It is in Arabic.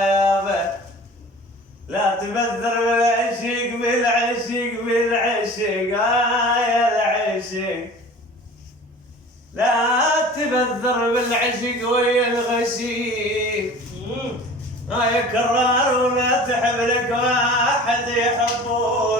يابا لا تبذر بالعشق بالعشق بالعشق يا العشق لا تبذر بالعشق ويا الغشيم يا كرار ولا تحب لك واحد يحبه